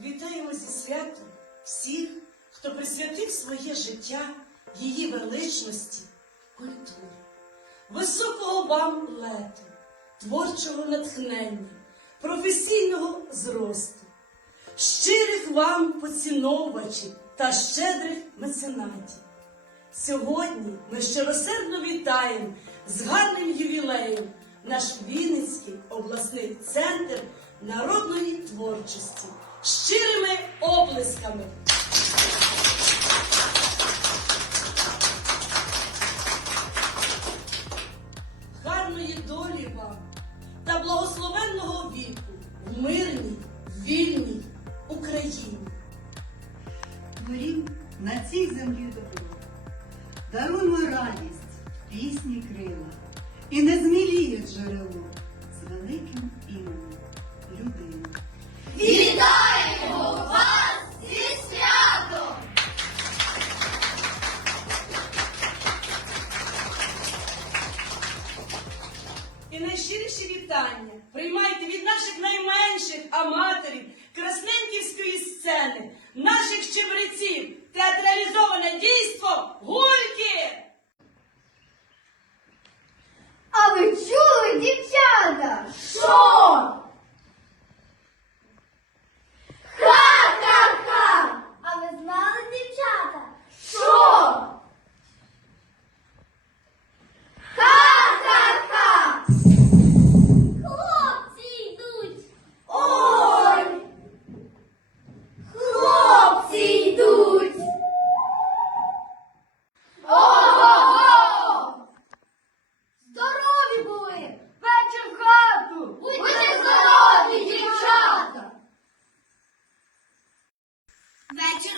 Вітаємо зі святом всіх, хто присвятив своє життя її величності, культурі, високого вам лету, творчого натхнення, професійного зросту, щирих вам поціновувачів та щедрих меценатів. Сьогодні ми щиросердно вітаємо з гарним ювілеєм наш Вінницький обласний центр народної творчості. Щирими оплесками. Гарної долі вам та благословенного віку в мирній, вільній Україні. Творім на цій землі добро. Даруймо радість, пісні крила, і не зміліє джерело І найщиріші вітання приймайте від наших найменших аматорів красненьківської сцени, наших чебреців, театралізоване дійство гульки! Vai te